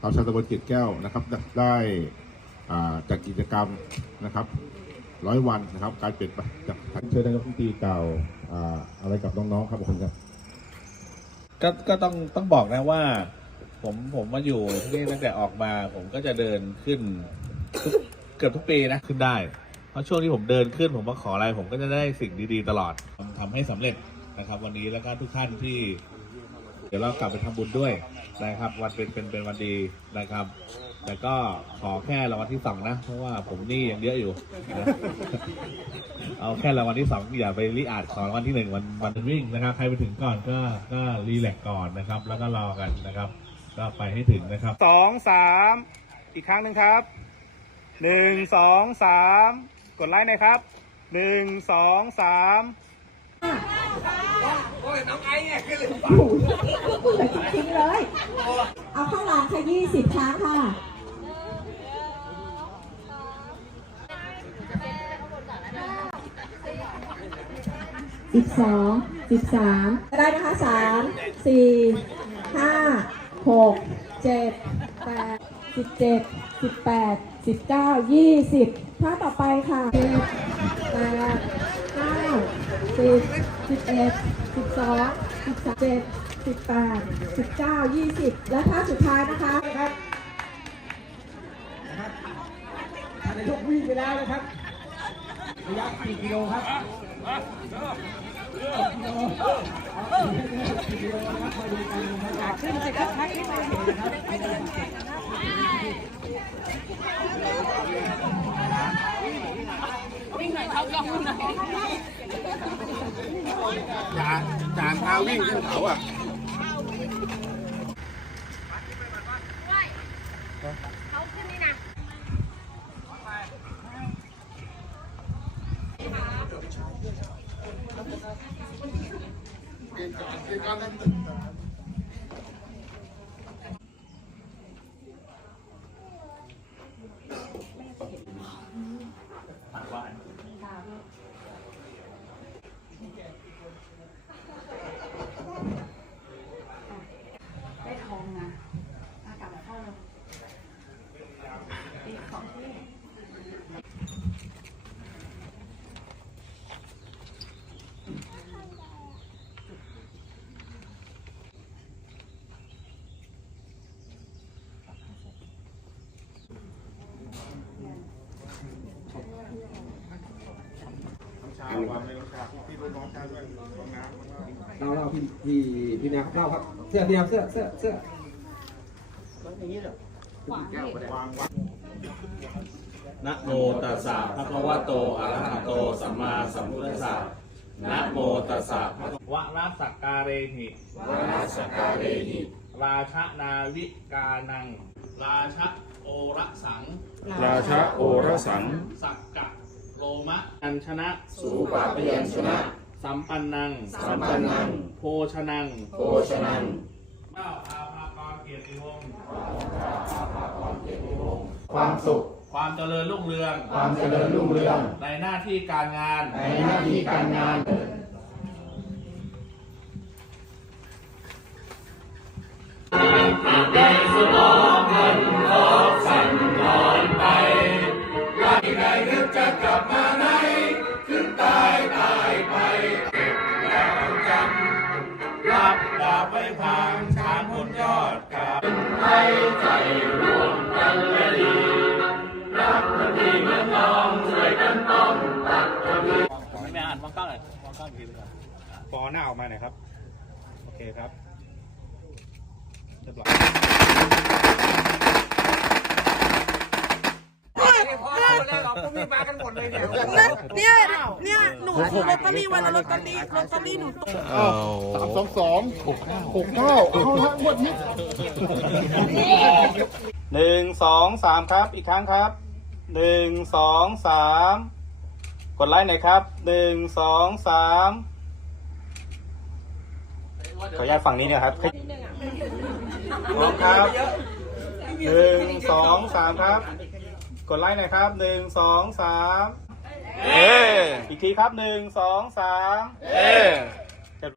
เราชาวตำบลเกียรติแก้วนะครับ ได้อ่าจัดกิจกรรมนะครับร้อยวันนะครับ การเปลี่ยนไปจากท่านเชิญนายกรัฐมนตรีกล่าวอ่าอะไรกับน้องๆครับขอบคุณครับก็ก็ต้องต้องบอกนะว่า ผมผมมาอยู่ที่นี่ตั้งแต่ออกมา ผมก็จะเดินขึ้นทุกเกือบทุกปีนะขึ้นได้ เพราะช่วงที่ผมเดินขึ้น ผมมาขออะไรผมก็จะได้สิ่งดีๆ ตลอดทำให้สำเร็จนะครับ วันนี้แล้วก็ทุกท่านที่เดี๋ยวเรากลับไปทำบุญด้วยนะครับ วันเป็นเป็นเป็นวันดีนะครับ แต่ก็ขอแค่รางวัลที่สองนะ เพราะว่าผมนี่ยังเยอะอยู่นะเอาแค่รางวัลที่สองอย่าไปรีอาดขอรางวัลที่หนึ่งวันวันวิ่งนะครับ ใครไปถึงก่อนก็ก็รีแลกซ์ก่อนนะครับ แล้วก็รอกันนะครับ ก็ไปให้ถึงนะครับสองสามอีกครั้งหนึ่งครับหนึ่งสองสามกดไลค์หน่อยครับหนึ่งสองสาม ทิ้งเลย เอาข้างหลังขยี้สิบครั้งค่ะสิบสองสิบสามได้นะคะสามสี่ห้าหกเจ็ดแปดสิบเจ็ดสิบแปดสิบเก้ายี่สิบท่าต่อไปค่ะแปด สิบสิบเอ็ดสิบสองสิบสามเจ็ดสิบแปดสิบเก้ายี่สิบและท่าสุดท้ายนะคะครับท่านนายกวิ่งไปแล้วนะครับระยะกี่กิโลครับขึ้นสิครับขึ้นเลย จานจานพาวิ่งขึ้นเขาอะได้ทองนะมากลับมาเข้าเลยอีกของที่ เราเราพี่พี่พี่แนวครับเล่าครับ เสื้อพี่แนวเสื้อเสื้อเสื้อนะโมตัสสะภะคะวะโตอะระหะโตสัมมาสัมพุทธัสสะนะโมตัสสะวะรัสสกการเรหิวะรัสสกการเรหิราชนาวิกานัง ราชโอระสัง ราชาโอรสัง สักกะ โลมะอัญชนะ สูปะพยัญชนะ สัมปันนัง สัมปันนัง โภชนัง โภชนังเจ้าอาภากรเกียรติวงศ์ความสุข ความเจริญรุ่งเรือง ความเจริญรุ่งเรือง ในหน้าที่การงาน ในหน้าที่การงาน บมาไหนถึงตายตายไปเก็บแล้วจำรับดาบไว้พางชานบนยอดกาเป็นไทยใจร่วมกันและดีรักพันดีเมืองน้องช่วยกันต้องตัดกันดีไม่อ่านวังก้าเลยวังก้าวทีเลยปอหน้าออกมาหน่อยครับ โอเคครับเรียบร้อย เนี่ยเนี่ยหนูถูกลอตเตอรี่วันละลอตเตอรี่ลอตเตอรี่หนูตกสามสองสองหกเก้าหกเก้าเอาละงวดนี้หนึ่งสองสามครับ อีกครั้งครับหนึ่งสองสามกดไลค์หน่อยครับหนึ่งสองสามขออนุญาตฝั่งนี้นะครับพร้อมครับหนึ่งสองสามครับ กดไลค์หน่อยครับหนึ่งสองสามเออีกทีครับหนึ่งสองสามเอ